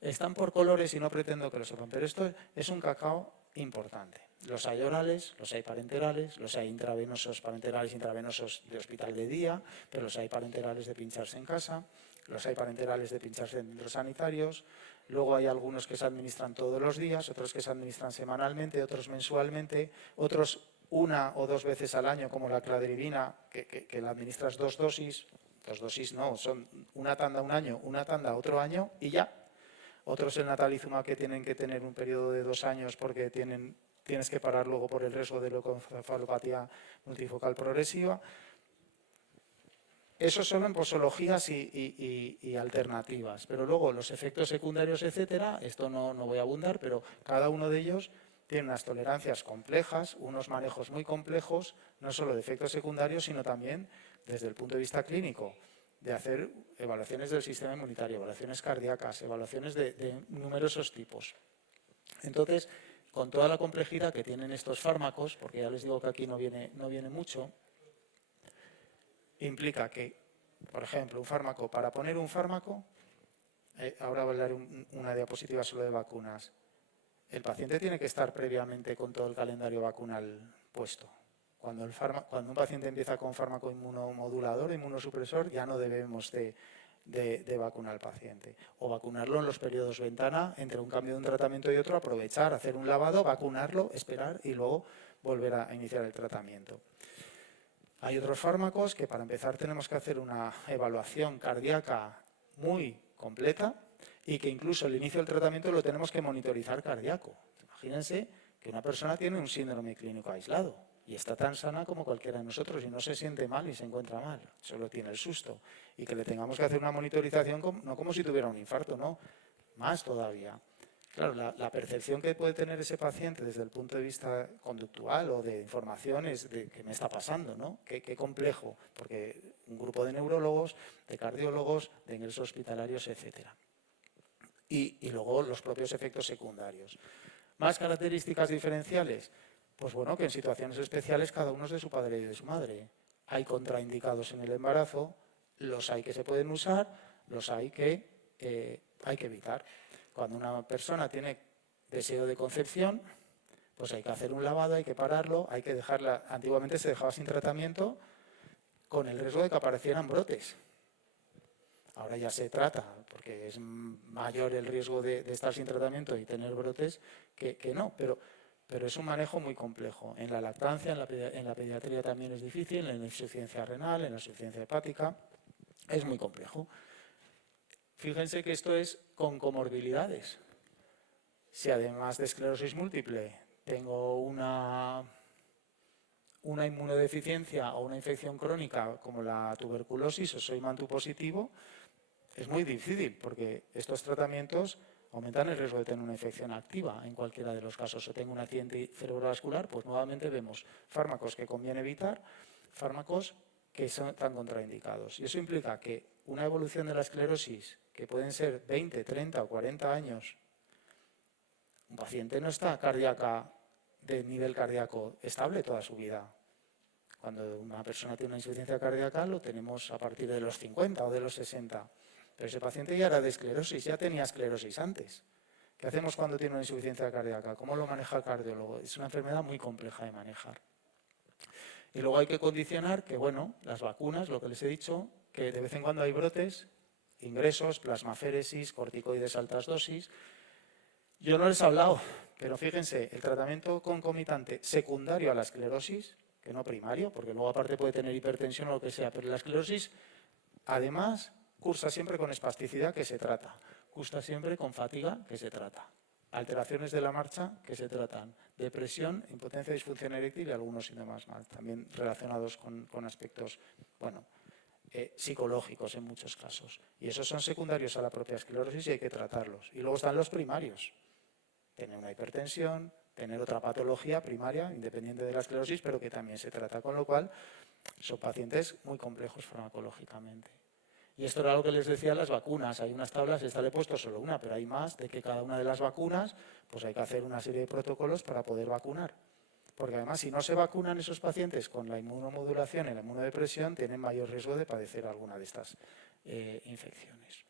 Están por colores y no pretendo que lo sepan, pero esto es un cacao importante. Los hay orales, los hay parenterales, los hay intravenosos, parenterales, intravenosos de hospital de día, pero los hay parenterales de pincharse en casa, los hay parenterales de pincharse en centros sanitarios, Luego hay algunos que se administran todos los días, otros que se administran semanalmente, otros mensualmente, otros 1 o 2 veces al año, como la cladribina, que la administras 2 dosis. 2 dosis no, son una tanda un año, una tanda otro año y ya. Otros el natalizumab que tienen que tener un periodo de 2 años porque tienes que parar luego por el riesgo de leucoencefalopatía multifocal progresiva. Eso solo en posologías y alternativas. Pero luego los efectos secundarios, etcétera, esto no voy a abundar, pero cada uno de ellos tiene unas tolerancias complejas, unos manejos muy complejos, no solo de efectos secundarios, sino también desde el punto de vista clínico, de hacer evaluaciones del sistema inmunitario, evaluaciones cardíacas, evaluaciones de numerosos tipos. Entonces, con toda la complejidad que tienen estos fármacos, porque ya les digo que aquí no viene mucho, implica que, por ejemplo, para poner un fármaco, ahora voy a dar una diapositiva solo de vacunas, el paciente tiene que estar previamente con todo el calendario vacunal puesto. Cuando un paciente empieza con fármaco inmunomodulador, inmunosupresor, ya no debemos de vacunar al paciente. O vacunarlo en los periodos ventana, entre un cambio de un tratamiento y otro, aprovechar, hacer un lavado, vacunarlo, esperar y luego volver a iniciar el tratamiento. Hay otros fármacos que para empezar tenemos que hacer una evaluación cardíaca muy completa y que incluso el inicio del tratamiento lo tenemos que monitorizar cardíaco. Imagínense que una persona tiene un síndrome clínico aislado y está tan sana como cualquiera de nosotros y no se siente mal y se encuentra mal, solo tiene el susto. Y que le tengamos que hacer una monitorización no como si tuviera un infarto, no, más todavía. Claro, la percepción que puede tener ese paciente desde el punto de vista conductual o de información es de qué me está pasando, ¿no? Qué complejo, porque un grupo de neurólogos, de cardiólogos, de ingresos hospitalarios, etcétera. Y luego los propios efectos secundarios. Más características diferenciales, pues bueno, que en situaciones especiales cada uno es de su padre y de su madre. Hay contraindicados en el embarazo, los hay que se pueden usar, los hay que evitar. Cuando una persona tiene deseo de concepción, pues hay que hacer un lavado, hay que pararlo, hay que dejarla. Antiguamente se dejaba sin tratamiento con el riesgo de que aparecieran brotes. Ahora ya se trata, porque es mayor el riesgo de estar sin tratamiento y tener brotes que no, pero es un manejo muy complejo. En la lactancia, en la pediatría también es difícil, en la insuficiencia renal, en la insuficiencia hepática, es muy complejo. Fíjense que esto es con comorbilidades. Si además de esclerosis múltiple tengo una inmunodeficiencia o una infección crónica como la tuberculosis o soy mantu positivo, es muy difícil porque estos tratamientos aumentan el riesgo de tener una infección activa en cualquiera de los casos. O tengo un accidente cerebrovascular, pues nuevamente vemos fármacos que conviene evitar, fármacos que están contraindicados. Y eso implica que una evolución de la esclerosis, que pueden ser 20, 30 o 40 años, un paciente no está de nivel cardíaco estable toda su vida. Cuando una persona tiene una insuficiencia cardíaca lo tenemos a partir de los 50 o de los 60. Pero ese paciente ya era de esclerosis, ya tenía esclerosis antes. ¿Qué hacemos cuando tiene una insuficiencia cardíaca? ¿Cómo lo maneja el cardiólogo? Es una enfermedad muy compleja de manejar. Y luego hay que condicionar que, bueno, las vacunas, lo que les he dicho, que de vez en cuando hay brotes, ingresos, plasmaféresis, corticoides altas dosis. Yo no les he hablado, pero fíjense, el tratamiento concomitante secundario a la esclerosis, que no primario, porque luego aparte puede tener hipertensión o lo que sea, pero la esclerosis, además, cursa siempre con espasticidad, que se trata. Cursa siempre con fatiga, que se trata. Alteraciones de la marcha, que se tratan. Depresión, impotencia, disfunción eréctil y algunos síntomas más, también relacionados con aspectos, bueno, psicológicos en muchos casos. Y esos son secundarios a la propia esclerosis y hay que tratarlos. Y luego están los primarios. Tener una hipertensión, tener otra patología primaria, independiente de la esclerosis, pero que también se trata, con lo cual son pacientes muy complejos farmacológicamente. Y esto era lo que les decía, las vacunas. Hay unas tablas, esta le he puesto solo una, pero hay más de que cada una de las vacunas, pues hay que hacer una serie de protocolos para poder vacunar. Porque además, si no se vacunan esos pacientes con la inmunomodulación y la inmunodepresión, tienen mayor riesgo de padecer alguna de estas infecciones.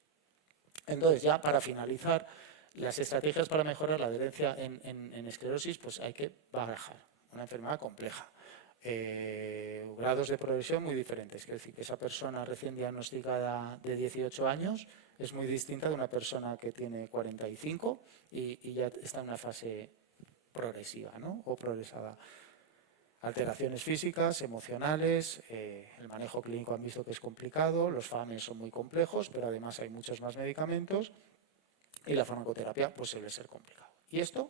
Entonces, ya para finalizar, las estrategias para mejorar la adherencia en esclerosis, pues hay que barajar. Una enfermedad compleja. grados de progresión muy diferentes. Es decir, que esa persona recién diagnosticada de 18 años es muy distinta de una persona que tiene 45 y ya está en una fase progresiva, ¿no? O progresada. Alteraciones físicas, emocionales, el manejo clínico han visto que es complicado, los FAMES son muy complejos, pero además hay muchos más medicamentos y la farmacoterapia pues suele ser complicado. Y esto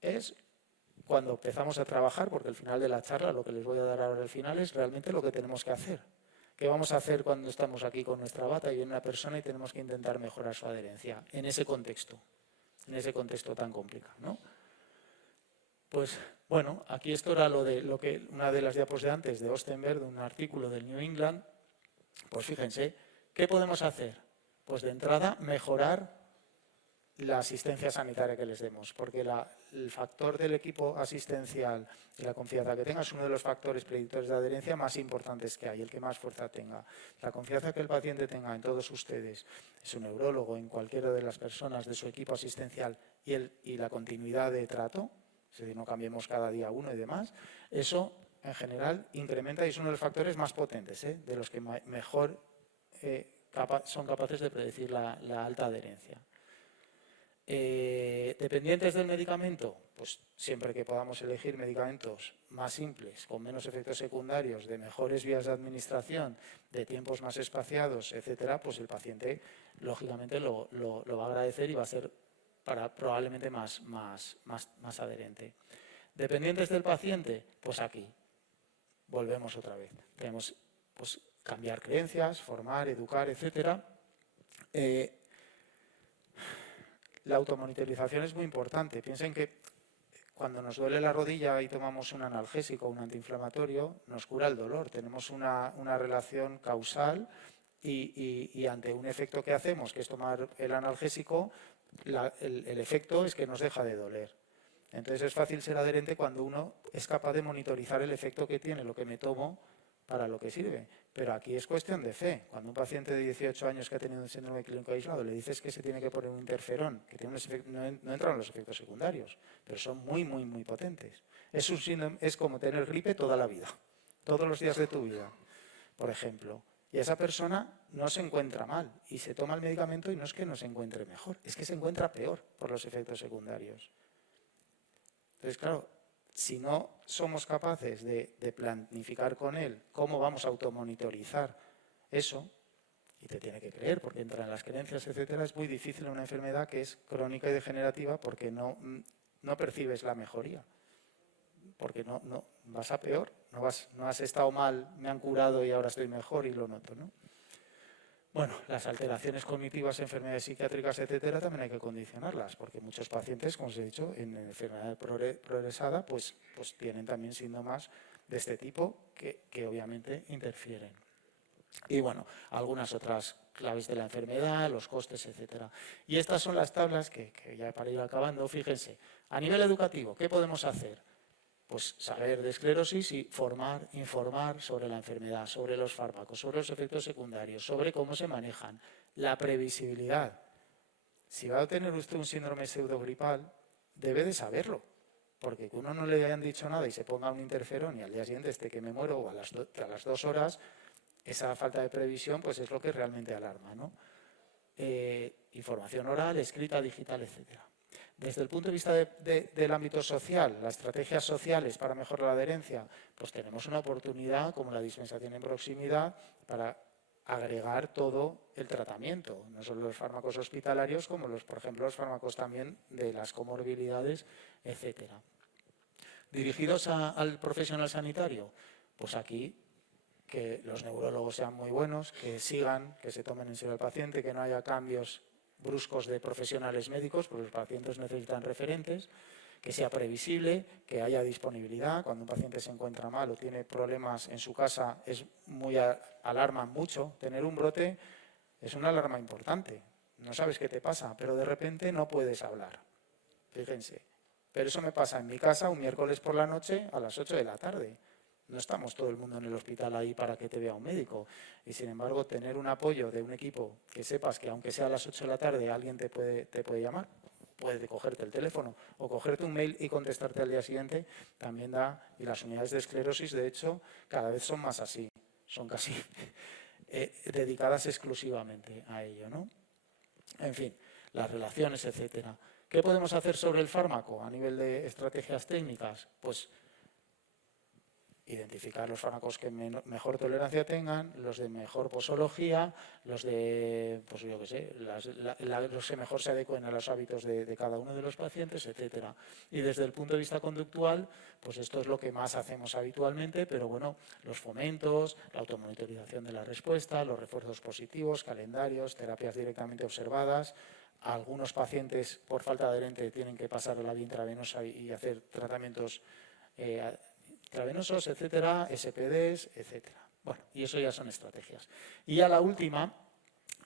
es cuando empezamos a trabajar, porque al final de la charla, lo que les voy a dar ahora al final es realmente lo que tenemos que hacer. ¿Qué vamos a hacer cuando estamos aquí con nuestra bata y viene una persona y tenemos que intentar mejorar su adherencia en ese contexto tan complicado, ¿no? Pues bueno, aquí esto era una de las diapos de antes de Ostenberg, de un artículo del New England. Pues fíjense, ¿qué podemos hacer? Pues de entrada mejorar la asistencia sanitaria que les demos, porque el factor del equipo asistencial y la confianza que tenga es uno de los factores predictores de adherencia más importantes que hay, el que más fuerza tenga. La confianza que el paciente tenga en todos ustedes, en su neurólogo, en cualquiera de las personas de su equipo asistencial y la continuidad de trato, es decir, no cambiemos cada día uno y demás, eso en general incrementa y es uno de los factores más potentes, de los que mejor son capaces de predecir la alta adherencia. ¿Dependientes del medicamento? Pues siempre que podamos elegir medicamentos más simples, con menos efectos secundarios, de mejores vías de administración, de tiempos más espaciados, etcétera, pues el paciente lógicamente lo va a agradecer y va a ser probablemente más adherente. ¿Dependientes del paciente? Pues aquí volvemos otra vez. Tenemos pues cambiar creencias, formar, educar, etcétera. La automonitorización es muy importante. Piensen que cuando nos duele la rodilla y tomamos un analgésico o un antiinflamatorio, nos cura el dolor. Tenemos una relación causal y ante un efecto que hacemos, que es tomar el analgésico, el efecto es que nos deja de doler. Entonces es fácil ser adherente cuando uno es capaz de monitorizar el efecto que tiene lo que me tomo para lo que sirve. Pero aquí es cuestión de fe. Cuando un paciente de 18 años que ha tenido un síndrome clínico aislado le dices que se tiene que poner un interferón, que tiene no entran los efectos secundarios, pero son muy potentes. Es como tener gripe toda la vida, todos los días de tu vida, por ejemplo. Y esa persona no se encuentra mal y se toma el medicamento y no es que no se encuentre mejor, es que se encuentra peor por los efectos secundarios. Entonces, claro, si no somos capaces de planificar con él cómo vamos a automonitorizar eso, y te tiene que creer porque entra en las creencias, etcétera, es muy difícil en una enfermedad que es crónica y degenerativa porque no percibes la mejoría. Porque no vas a peor, no has estado mal, me han curado y ahora estoy mejor y lo noto, ¿no? Bueno, las alteraciones cognitivas, enfermedades psiquiátricas, etcétera, también hay que condicionarlas, porque muchos pacientes, como os he dicho, en enfermedad progresada, pues tienen también síntomas de este tipo que obviamente interfieren. Y bueno, algunas otras claves de la enfermedad, los costes, etcétera. Y estas son las tablas que ya para ir acabando, fíjense, a nivel educativo, ¿qué podemos hacer? Pues saber de esclerosis y informar sobre la enfermedad, sobre los fármacos, sobre los efectos secundarios, sobre cómo se manejan, la previsibilidad. Si va a tener usted un síndrome pseudogripal, debe de saberlo, porque que uno no le hayan dicho nada y se ponga un interferón y al día siguiente esté que me muero o a las 2 horas, esa falta de previsión pues es lo que realmente alarma, ¿no? Información oral, escrita, digital, etcétera. Desde el punto de vista del ámbito social, las estrategias sociales para mejorar la adherencia, pues tenemos una oportunidad como la dispensación en proximidad para agregar todo el tratamiento, no solo los fármacos hospitalarios como por ejemplo los fármacos también de las comorbilidades, etcétera. Dirigidos al profesional sanitario, pues aquí que los neurólogos sean muy buenos, que sigan, que se tomen en serio al paciente, que no haya cambios bruscos de profesionales médicos, porque los pacientes necesitan referentes, que sea previsible, que haya disponibilidad. Cuando un paciente se encuentra mal o tiene problemas en su casa, alarma mucho. Tener un brote es una alarma importante. No sabes qué te pasa, pero de repente no puedes hablar. Fíjense. Pero eso me pasa en mi casa un miércoles por la noche a las 8 de la tarde. No estamos todo el mundo en el hospital ahí para que te vea un médico. Y sin embargo, tener un apoyo de un equipo que sepas que aunque sea a las 8 de la tarde alguien te puede llamar, puede cogerte el teléfono o cogerte un mail y contestarte al día siguiente, también da, y las unidades de esclerosis, de hecho, cada vez son más así, son casi dedicadas exclusivamente a ello, ¿no? En fin, las relaciones, etcétera. ¿Qué podemos hacer sobre el fármaco a nivel de estrategias técnicas? Pues identificar los fármacos que mejor tolerancia tengan, los de mejor posología, los de, pues yo qué sé, los que mejor se adecuen a los hábitos de cada uno de los pacientes, etcétera. Y desde el punto de vista conductual, pues esto es lo que más hacemos habitualmente, pero bueno, los fomentos, la automonitorización de la respuesta, los refuerzos positivos, calendarios, terapias directamente observadas. Algunos pacientes, por falta de adherente, tienen que pasar a la vía intravenosa y hacer tratamientos intravenosos, etcétera, SPDs, etcétera. Bueno, y eso ya son estrategias. Y ya la última,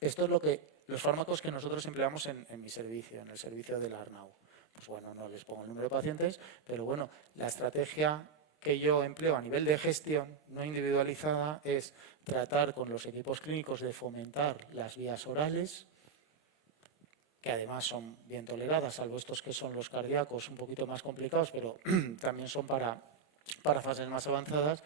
esto es los fármacos que nosotros empleamos en mi servicio, en el servicio del Arnau. Pues bueno, no les pongo el número de pacientes, pero bueno, la estrategia que yo empleo a nivel de gestión no individualizada es tratar con los equipos clínicos de fomentar las vías orales, que además son bien toleradas, salvo estos que son los cardíacos un poquito más complicados, pero también son para fases más avanzadas.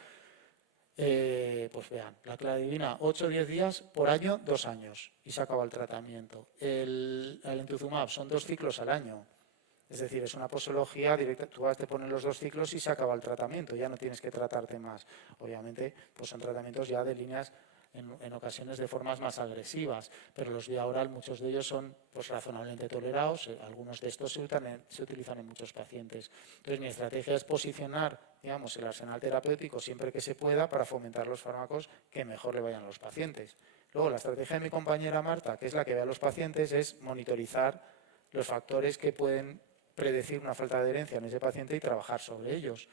Pues vean, la cladribina 8 o 10 días por año, 2 años y se acaba el tratamiento. El Entezumab son 2 ciclos al año, es decir, es una posología directa, tú te pones los 2 ciclos y se acaba el tratamiento, ya no tienes que tratarte más. Obviamente, pues son tratamientos ya de líneas en ocasiones de formas más agresivas, pero los vía oral, muchos de ellos son pues razonablemente tolerados, algunos de estos se utilizan en muchos pacientes. Entonces mi estrategia es posicionar, digamos, el arsenal terapéutico siempre que se pueda para fomentar los fármacos que mejor le vayan a los pacientes. Luego la estrategia de mi compañera Marta, que es la que ve a los pacientes, es monitorizar los factores que pueden predecir una falta de adherencia en ese paciente y trabajar sobre ellos.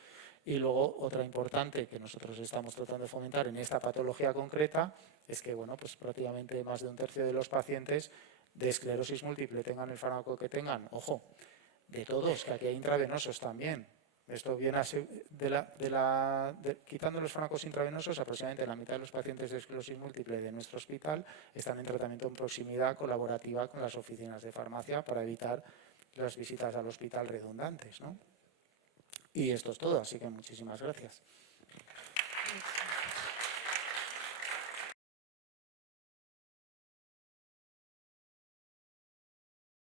Y luego otra importante que nosotros estamos tratando de fomentar en esta patología concreta es que bueno, pues prácticamente más de un tercio de los pacientes de esclerosis múltiple tengan el fármaco que tengan, ojo, de todos, que aquí hay intravenosos también. Esto viene a ser quitando los fármacos intravenosos, aproximadamente la mitad de los pacientes de esclerosis múltiple de nuestro hospital están en tratamiento en proximidad colaborativa con las oficinas de farmacia para evitar las visitas al hospital redundantes, ¿no? Y esto es todo, así que muchísimas gracias.